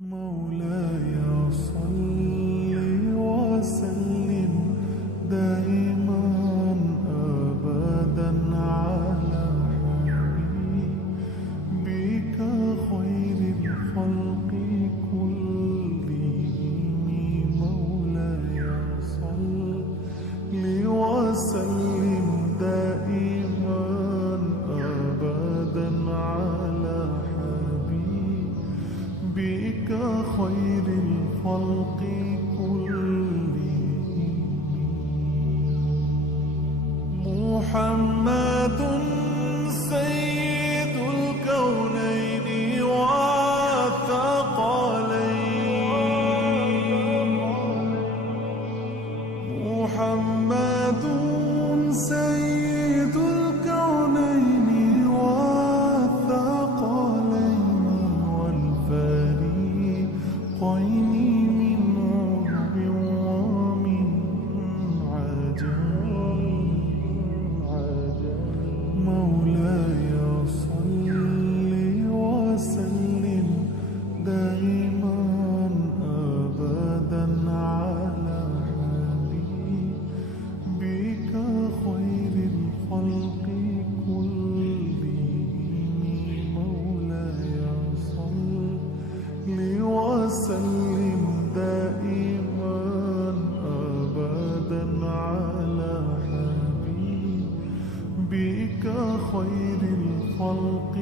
مولاي صل وسلم دائما أبدا على حبيبك خير الخلق كلهم. مولاي صل وسلم دائما أبدا على بك خير الخلق كلهم. محمد سيد الكونين والثقلين. محمد سيد الكونين والثقلين والفريقين من عرب ومن عجم. مولاي صل وسلم دائما أبدا على حبيبك خير الخلق كلهم. مولاي صل وسلم دائما أبدا على حبيبك خير الخلق